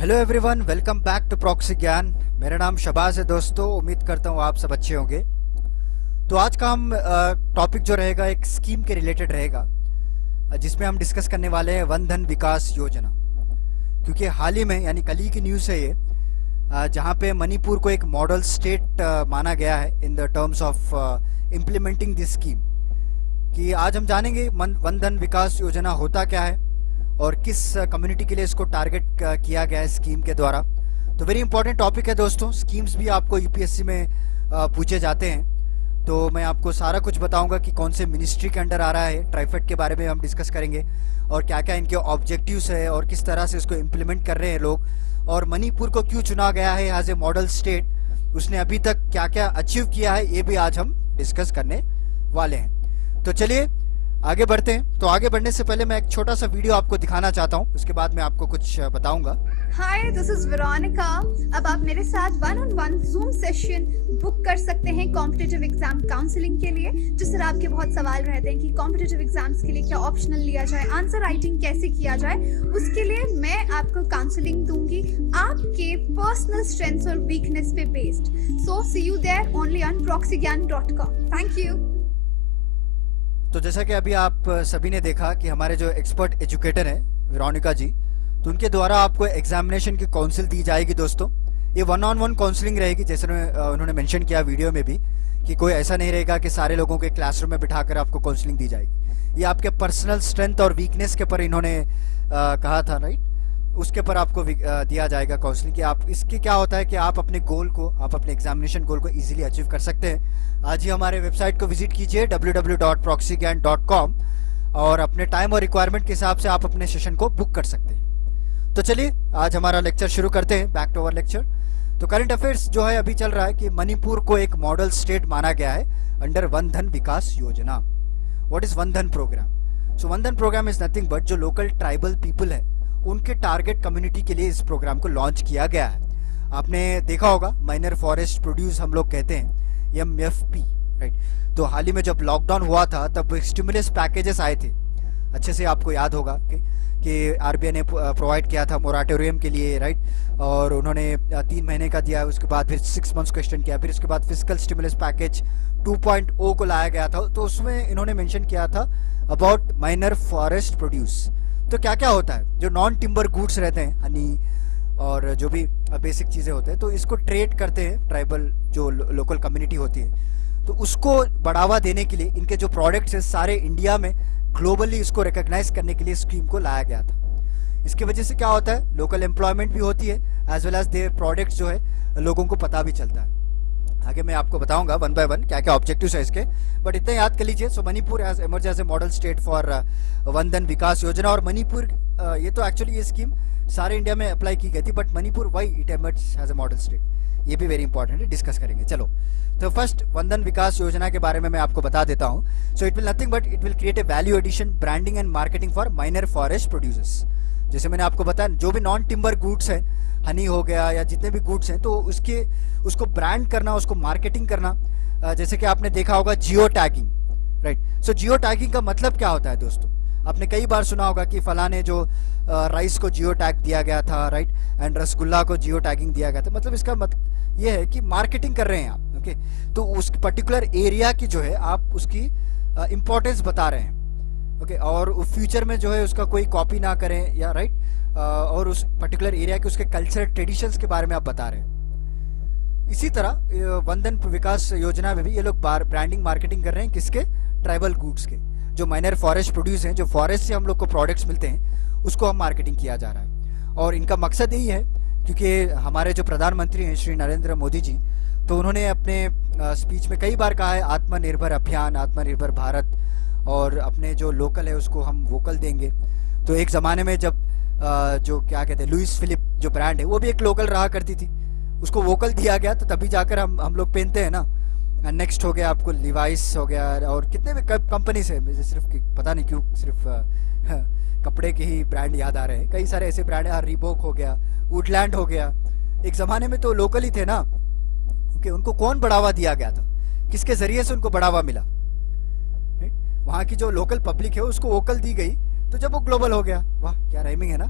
Hello everyone, welcome back to Proxy Gyan. मेरा नाम शबाज है दोस्तों। उम्मीद करता हूँ आप सब अच्छे होंगे। तो आज का हम टॉपिक जो रहेगा एक स्कीम के रिलेटेड रहेगा, जिसमें हम डिस्कस करने वाले हैं वन धन विकास योजना। क्योंकि हाल ही में यानी कल ही की न्यूज़ है ये, जहाँ पे मणिपुर को एक मॉडल स्टेट माना गया है in the terms of implementing this scheme. कि आज हम जानेंगे वन धन विकास योजना होता क्या है और किस कम्युनिटी के लिए इसको टारगेट किया गया है स्कीम के द्वारा। तो वेरी इंपॉर्टेंट टॉपिक है दोस्तों। स्कीम्स भी आपको यूपीएससी में पूछे जाते हैं, तो मैं आपको सारा कुछ बताऊंगा कि कौन से मिनिस्ट्री के अंडर आ रहा है। ट्राइफेड के बारे में हम डिस्कस करेंगे और क्या क्या इनके ऑब्जेक्टिव्स है और किस तरह से इसको इम्प्लीमेंट कर रहे हैं लोग, और मणिपुर को क्यों चुना गया है एज ए मॉडल स्टेट, उसने अभी तक क्या क्या अचीव किया है, ये भी आज हम डिस्कस करने वाले हैं। तो चलिए आगे बढ़ते हैं। तो आगे बढ़ने से पहले मैं एक छोटा सा वीडियो आपको दिखाना चाहता हूँ, उसके बाद मैं आपको कुछ बताऊंगा। हाय, दिस इज वेरोनिका। अब आप मेरे साथ one on one zoom session book कर सकते हैं कॉम्पिटिटिव एग्जाम काउंसलिंग के लिए। जिस तरह आपके बहुत सवाल रहते हैं कि कॉम्पिटिटिव एग्जाम्स के लिए क्या ऑप्शनल लिया जाए, आंसर राइटिंग कैसे किया जाए, उसके लिए मैं आपको काउंसलिंग दूंगी आपके पर्सनल स्ट्रेंथ्स और वीकनेस पे based. So see you there only on proxygyan.com। Thank you. तो जैसा कि अभी आप सभी ने देखा कि हमारे जो एक्सपर्ट एजुकेटर हैं वेरोनिका जी, तो उनके द्वारा आपको एग्जामिनेशन की काउंसिल दी जाएगी दोस्तों। ये वन ऑन वन काउंसलिंग रहेगी, जैसे उन्होंने मेंशन किया वीडियो में भी, कि कोई ऐसा नहीं रहेगा कि सारे लोगों के क्लासरूम में बिठाकर आपको काउंसलिंग दी जाएगी। ये आपके पर्सनल स्ट्रेंथ और वीकनेस के पर इन्होंने कहा था, राइट, उसके पर आपको दिया जाएगा काउंसलिंग। कि आप इसके क्या होता है कि आप अपने गोल को, आप अपने एग्जामिनेशन गोल को इजीली अचीव कर सकते हैं। आज ही हमारे वेबसाइट को विजिट कीजिए www.proxygyan.com और अपने टाइम और रिक्वायरमेंट के हिसाब से आप अपने सेशन को बुक कर सकते हैं। तो चलिए आज हमारा लेक्चर शुरू करते हैं, बैक टू अवर लेक्चर। तो करंट अफेयर्स जो है अभी चल रहा है कि मणिपुर को एक मॉडल स्टेट माना गया है अंडर वन धन विकास योजना। व्हाट इज वन धन प्रोग्राम? सो वन धन प्रोग्राम इज नथिंग बट जो लोकल ट्राइबल पीपल है उनके टारगेट कम्युनिटी के लिए इस प्रोग्राम को लॉन्च किया गया है। आपने देखा होगा माइनर फॉरेस्ट प्रोड्यूस हम लोग कहते हैं, MFP, राइट। तो हाल ही में जब लॉकडाउन हुआ था तब स्टिमुलस पैकेजेस आए थे, अच्छे से आपको याद होगा कि आरबीआई ने प्रोवाइड किया था मोराटोरियम के लिए, राइट। और उन्होंने 3 महीने का दिया, उसके बाद फिर 6 मंथ्स को एक्सटेंड किया, फिर उसके बाद फिजिकल स्टिमुलस पैकेज 2.0 को लाया गया था। तो उसमें इन्होंने मेंशन किया था अबाउट माइनर फॉरेस्ट प्रोड्यूस। तो क्या क्या होता है, जो नॉन टिम्बर गुड्स रहते हैं, हनी और जो भी बेसिक चीज़ें होते हैं, तो इसको ट्रेड करते हैं ट्राइबल जो लोकल कम्युनिटी होती है। तो उसको बढ़ावा देने के लिए इनके जो प्रोडक्ट्स हैं सारे इंडिया में ग्लोबली इसको रिकॉग्नाइज करने के लिए स्कीम को लाया गया था। इसकी वजह से क्या होता है, लोकल एम्प्लॉयमेंट भी होती है as well as their products जो है लोगों को पता भी चलता है। आगे मैं आपको बताऊंगा वन बाय वन क्या क्या ऑब्जेक्टिव्स है इसके, बट इतना याद कर लीजिए। So Manipur has emerge as a model state for Van Dhan Vikas योजना। और मणिपुर ये तो एक्चुअली ये स्कीम सारे इंडिया में अप्लाई की गई थी, but Manipur why it emerge as a model state, ये भी वेरी इंपॉर्टेंट है, डिस्कस करेंगे। चलो, तो फर्स्ट वन धन विकास योजना के बारे में मैं आपको बता देता हूँ। So it will nothing but it will create a value addition, branding and marketing for minor forest producers. जैसे मैंने आपको बताया, जो भी नॉन टिम्बर गुड्स है, हनी हो गया या जितने भी गुड्स हैं, तो उसको ब्रांड करना, उसको मार्केटिंग करना। जैसे कि आपने देखा होगा जियो टैगिंग, राइट। सो जियो टैगिंग का मतलब क्या होता है दोस्तों? आपने कई बार सुना होगा कि फलाने जो राइस को जियो टैग दिया गया था, राइट, एंड रसगुल्ला को जियो टैगिंग दिया गया था। मतलब इसका मतलब ये है कि मार्केटिंग कर रहे हैं आप, ओके। तो उस पर्टिकुलर एरिया की जो है आप उसकी इम्पोर्टेंस बता रहे हैं, ओके। और फ्यूचर में जो है उसका कोई कॉपी ना करें, या राइट, और उस पर्टिकुलर एरिया के उसके कल्चरल ट्रेडिशंस के बारे में आप बता रहे हैं। इसी तरह वन धन विकास योजना में भी ये लोग ब्रांडिंग मार्केटिंग कर रहे हैं, किसके? ट्राइबल गुड्स के, जो माइनर फॉरेस्ट प्रोड्यूस हैं, जो फॉरेस्ट से हम लोग को प्रोडक्ट्स मिलते हैं, उसको हम मार्केटिंग किया जा रहा है। और इनका मकसद यही है, क्योंकि हमारे जो प्रधानमंत्री हैं श्री नरेंद्र मोदी जी, तो उन्होंने अपने स्पीच में कई बार कहा है आत्मनिर्भर अभियान, आत्मनिर्भर भारत, और अपने जो लोकल है उसको हम वोकल देंगे। तो एक ज़माने में जब जो क्या कहते हैं लुइस फिलिप जो ब्रांड है वो भी एक लोकल रहा करती थी, उसको वोकल दिया गया, तो तभी जाकर हम लोग पहनते हैं ना। नेक्स्ट हो गया आपको लिवाइस हो गया, और कितने भी कंपनी से, मुझे सिर्फ पता नहीं क्यों सिर्फ कपड़े के ही ब्रांड याद आ रहे हैं, कई सारे ऐसे ब्रांड है, रीबॉक हो गया, वुडलैंड हो गया। एक ज़माने में तो लोकल ही थे ना, क्योंकि उनको कौन बढ़ावा दिया गया था, किसके ज़रिए से उनको बढ़ावा मिला? वहाँ की जो लोकल पब्लिक है उसको वोकल दी गई, तो जब वो ग्लोबल हो गया, वाह क्या राइमिंग है ना।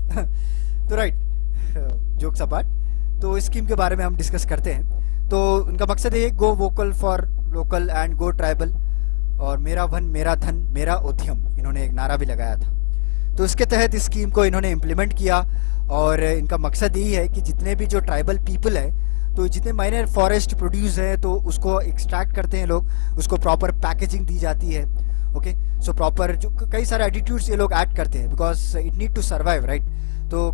तो राइट, जोक्स अपार्ट, तो इस स्कीम के बारे में हम डिस्कस करते हैं। तो उनका मकसद है go vocal for local and go tribal, और मेरा वन मेरा धन मेरा उद्यम, इन्होंने एक नारा भी लगाया था। तो इसके तहत इस स्कीम को इन्होंने इम्प्लीमेंट किया, और इनका मकसद यही है कि जितने भी जो ट्राइबल पीपल है, तो जितने माइनर फॉरेस्ट प्रोड्यूस है तो उसको एक्सट्रैक्ट करते हैं लोग, उसको प्रॉपर पैकेजिंग दी जाती है। ओके, सो प्रॉपर जो कई सारे एटीट्यूड्स ये लोग ऐड करते हैं, because it need to survive, right. तो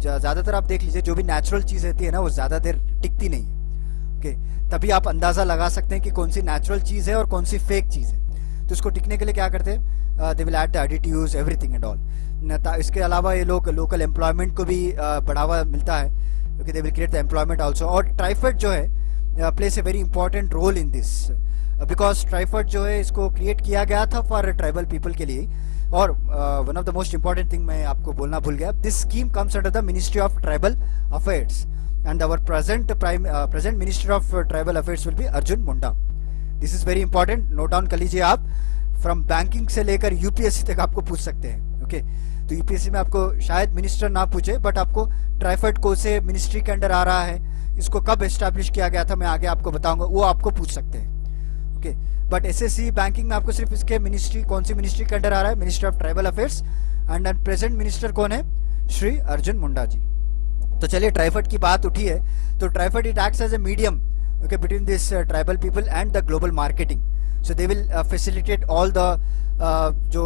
ज़्यादातर आप देख लीजिए जो भी नेचुरल चीज़ रहती है ना, वो ज़्यादा देर टिकती नहीं है। ओके, तभी आप अंदाज़ा लगा सकते हैं कि कौन सी नेचुरल चीज़ है और कौन सी फेक चीज़ है। तो इसको टिकने के लिए क्या करते हैं, they will add the additives everything and all. इसके अलावा ये लोग लोकल एम्प्लॉयमेंट को भी बढ़ावा मिलता है, क्योंकि they will create the employment also. और ट्राइफेड जो है place a very important role in this, because TRIFED जो है इसको क्रिएट किया गया था फॉर ट्राइबल पीपल के लिए। और one of the most important thing मैं आपको बोलना भूल गया, this scheme comes under the ministry of tribal affairs, and our present minister of tribal affairs will be Arjun Munda. This is very important, note down कर लीजिए आप। फ्रॉम बैंकिंग से लेकर यूपीएससी तक आपको पूछ सकते हैं। ओके, तो यूपीएससी में आपको शायद मिनिस्टर ना पूछे, बट आपको ट्राइफेड को से मिनिस्ट्री के अंडर आ रहा है, इसको कब एस्टैब्लिश किया गया था मैं आगे आपको बताऊंगा, वो आपको पूछ सकते हैं। ओके, बट एसएससी बैंकिंग में आपको सिर्फ इसके मिनिस्ट्री, कौन सी मिनिस्ट्री के अंडर आ रहा है, minister of tribal affairs, and present minister कौन है, श्री अर्जुन मुंडा जी। तो चलिए, ट्राइफेड की बात उठी है, तो TRIFED it acts as a medium, okay, between this tribal people and the global marketing. So they will facilitate all the जो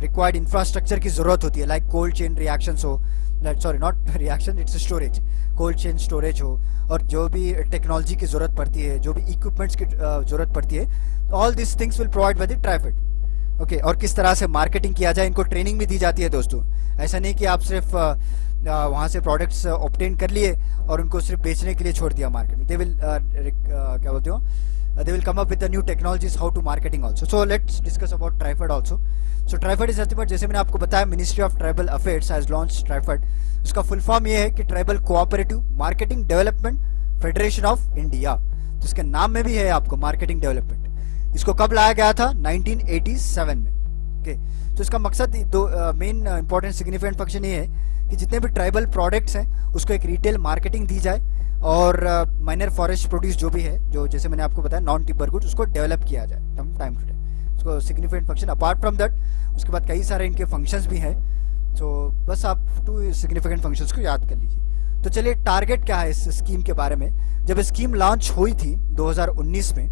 रिक्वायर्ड इंफ्रास्ट्रक्चर की जरूरत होती है, लाइक कोल्ड चेन रिएक्शंस हो, sorry not reaction, it's storage, cold chain storage हो, और जो भी टेक्नोलॉजी की जरूरत पड़ती है, जो भी इक्विपमेंट्स की जरूरत पड़ती है, all this things will provide by the TRIFED. Okay, और किस तरह से मार्केटिंग किया जाए, इनको ट्रेनिंग भी दी जाती है दोस्तों। ऐसा नहीं कि आप सिर्फ वहाँ से प्रोडक्ट्स ऑब्टेन कर लिए और उनको सिर्फ बेचने के लिए छोड़ दिया मार्केट में। दे विल क्या बोलते हो, they will come up with the new technologies how to marketing also. So let's discuss about TriFed also. So TriFed is nothing but, जैसे मैंने आपको बताया, ministry of tribal affairs has launch TriFed। उसका full form ये है कि tribal cooperative marketing development federation of India. तो इसके नाम में भी है आपको मार्केटिंग डेवलपमेंट। इसको कब लाया गया था, 1987 में। ओके, तो इसका मकसद दो मेन इंपॉर्टेंट सिग्निफिकेंट फंक्शन ये है कि जितने भी ट्राइबल प्रोडक्ट्स हैं उसको एक रिटेल मार्केटिंग दी जाए, और माइनर फॉरेस्ट प्रोड्यूस जो भी है, जो जैसे मैंने आपको बताया नॉन टिम्बर गुड्स, उसको डेवलप किया जाए टाइम टू टाइम। उसको significant function. Apart from that उसके बाद कई सारे इनके फंक्शंस भी हैं, तो बस आप 2 सिग्निफिकेंट फंक्शंस को याद कर लीजिए। तो चलिए, टारगेट क्या है इस स्कीम के बारे में। जब स्कीम लॉन्च हुई थी 2019 में,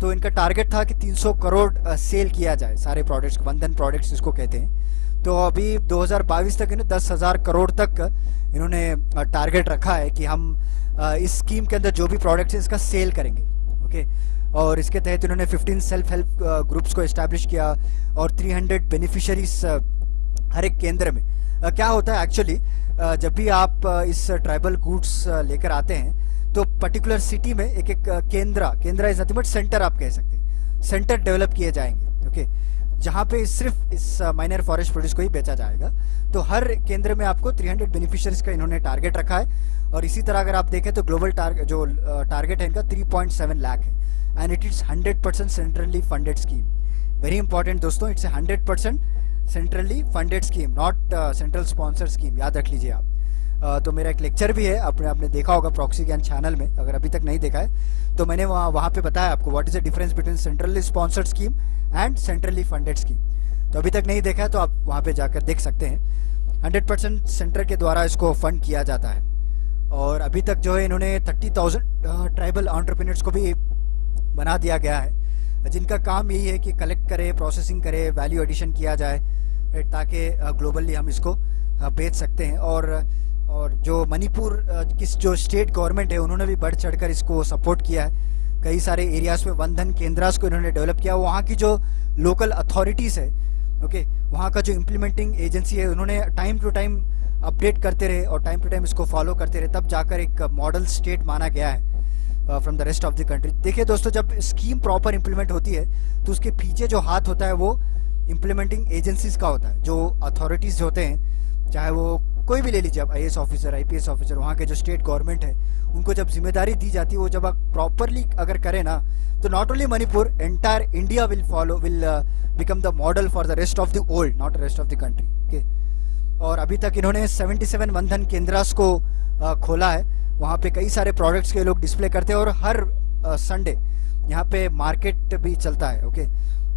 तो इनका टारगेट था कि 300 करोड़ सेल किया जाए सारे प्रोडक्ट्स, बंधन प्रोडक्ट्स इसको कहते हैं। तो अभी 2022 तक इन्हें 10,000 करोड़ तक इन्होंने टारगेट रखा है कि हम इस स्कीम के अंदर जो भी प्रोडक्ट्स हैं इसका सेल करेंगे। ओके, और इसके तहत इन्होंने 15 सेल्फ हेल्प ग्रुप्स को एस्टैब्लिश किया, और 300 बेनिफिशियरीज हर एक केंद्र में। क्या होता है एक्चुअली, जब भी आप इस ट्राइबल गुड्स लेकर आते हैं, तो पर्टिकुलर सिटी में एक केंद्र इज नथिंग बट सेंटर आप कह सकते हैं, सेंटर डेवलप किए जाएंगे। ओके, जहाँ पे सिर्फ इस माइनर फॉरेस्ट प्रोड्यूस को ही बेचा जाएगा। तो हर केंद्र में आपको 300 बेनिफिशियरीज का इन्होंने टारगेट रखा है। और इसी तरह अगर आप देखें तो ग्लोबल टारगेट है इनका 3.7 लाख है, and it is 100% centrally funded scheme. Very important दोस्तों, it's 100% centrally funded scheme, not central sponsor scheme, याद रख लीजिए आप। तो मेरा एक लेक्चर भी है, आपने देखा होगा प्रॉक्सी ज्ञान चैनल में, अगर अभी तक नहीं देखा है तो मैंने वहाँ पे बताया आपको what is the difference between centrally sponsored scheme and centrally funded scheme. तो अभी तक नहीं देखा है तो आप वहाँ पे जाकर देख सकते हैं। 100% सेंटर के द्वारा इसको फंड किया जाता है, और अभी तक जो है इन्होंने 30,000 ट्राइबल एंटरप्रेन्योर्स को भी बना दिया गया है, जिनका काम यही है कि कलेक्ट करे, प्रोसेसिंग करे, वैल्यू एडिशन किया जाए, ताकि ग्लोबली हम इसको बेच सकते हैं। और जो मणिपुर किस जो स्टेट गवर्नमेंट है, उन्होंने भी बढ़ चढ़कर इसको सपोर्ट किया है। कई सारे एरियाज में वनधन केंद्रास को इन्होंने डेवलप किया। वहाँ की जो लोकल अथॉरिटीज़ है, ओके, वहाँ का जो इम्प्लीमेंटिंग एजेंसी है, उन्होंने टाइम टू टाइम अपडेट करते रहे और टाइम टू टाइम इसको फॉलो करते रहे, तब जाकर एक मॉडल स्टेट माना गया है from the rest of the country. देखिए दोस्तों, जब स्कीम प्रॉपर इम्प्लीमेंट होती है तो उसके पीछे जो हाथ होता है वो इम्प्लीमेंटिंग एजेंसीज का होता है। जो अथॉरिटीज़ होते हैं, चाहे वो कोई भी ले लीजिए आप, IAS ऑफिसर, IPS ऑफिसर, वहाँ के जो स्टेट गवर्नमेंट है, उनको जब जिम्मेदारी दी जाती है, वो जब आप प्रॉपरली अगर करें ना, तो not only Manipur, entire India will become the model for the rest of the world, not rest of the country. Okay, और अभी तक इन्होंने 77 वनधन केंद्रास को खोला है। वहाँ पे कई सारे प्रोडक्ट्स के लोग डिस्प्ले करते हैं और हर संडे यहाँ पे मार्केट भी चलता है। ओके,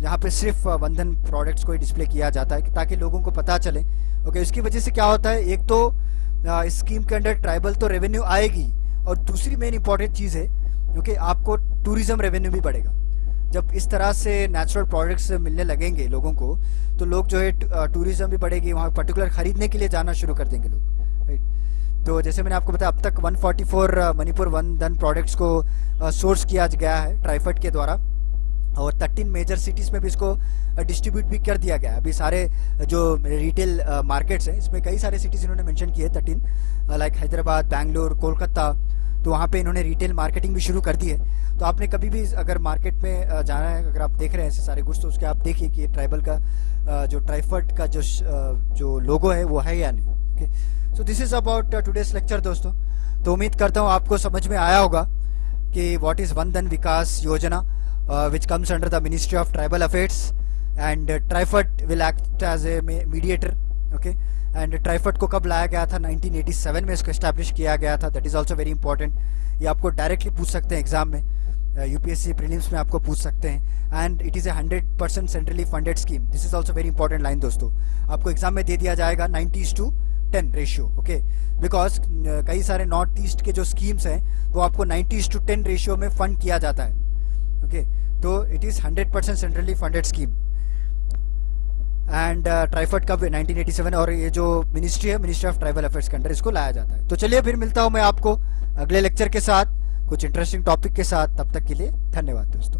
यहाँ पे सिर्फ बंधन प्रोडक्ट्स को ही डिस्प्ले किया जाता है ताकि लोगों को पता चले। ओके, इसकी वजह से क्या होता है, एक तो इस स्कीम के अंडर ट्राइबल तो रेवेन्यू आएगी, और दूसरी मेन इंपॉर्टेंट चीज़ है क्योंकि आपको टूरिज्म रेवेन्यू भी बढ़ेगा। जब इस तरह से नेचुरल प्रोडक्ट्स मिलने लगेंगे लोगों को, तो लोग जो है टूरिज्म भी बढ़ेगी, वहाँ पर्टिकुलर खरीदने के लिए जाना शुरू कर देंगे लोग, राइट। तो जैसे मैंने आपको बताया, अब तक 144 मणिपुर वन धन प्रोडक्ट्स को सोर्स किया गया है ट्राइफेड के द्वारा, और 13 मेजर सिटीज़ में भी इसको डिस्ट्रीब्यूट भी कर दिया गया है। अभी सारे जो रिटेल मार्केट्स हैं, इसमें कई सारे सिटीज़ इन्होंने मेंशन किए 13, लाइक हैदराबाद, बैंगलोर, कोलकाता, तो वहाँ पे इन्होंने रिटेल मार्केटिंग भी शुरू कर दी है। तो आपने कभी भी अगर मार्केट में जाना है, अगर आप देख रहे हैं ऐसे सारे गुड्स, तो उसके आप देखिए कि ट्राइबल का जो ट्राइफेड का जो लोगो है वो है या नहीं। Okay, so this is about today's lecture दोस्तों। तो उम्मीद करता हूँ आपको समझ में आया होगा कि what is one Dhan Vikas योजना, which comes under the Ministry of Tribal Affairs, and TriFED will act as a mediator. Okay, and TriFED को कब लाया गया था, 1987 में इसको एस्टैब्लिश किया गया था। That is also very important. ये आपको डायरेक्टली पूछ सकते हैं एग्जाम में, यूपीएससी प्रीलिम्स में आपको पूछ सकते हैं। And it is a 100% centrally funded scheme. This is also very important line दोस्तों, आपको एग्जाम में दे दिया जाएगा 90:10 रेशियो। ओके, बिकॉज कई सारे नॉर्थ ईस्ट के जो स्कीम्स हैं वो आपको 90:10 रेशियो में फंड किया जाता है। ओके, तो it is 100% centrally funded scheme. And TRIFED कब 1987, और ये जो मिनिस्ट्री है, मिनिस्ट्री ऑफ ट्राइबल अफेयर्स के अंडर इसको लाया जाता है। तो चलिए फिर मिलता हूँ मैं आपको अगले लेक्चर के साथ, कुछ इंटरेस्टिंग टॉपिक के साथ। तब तक के लिए धन्यवाद दोस्तों।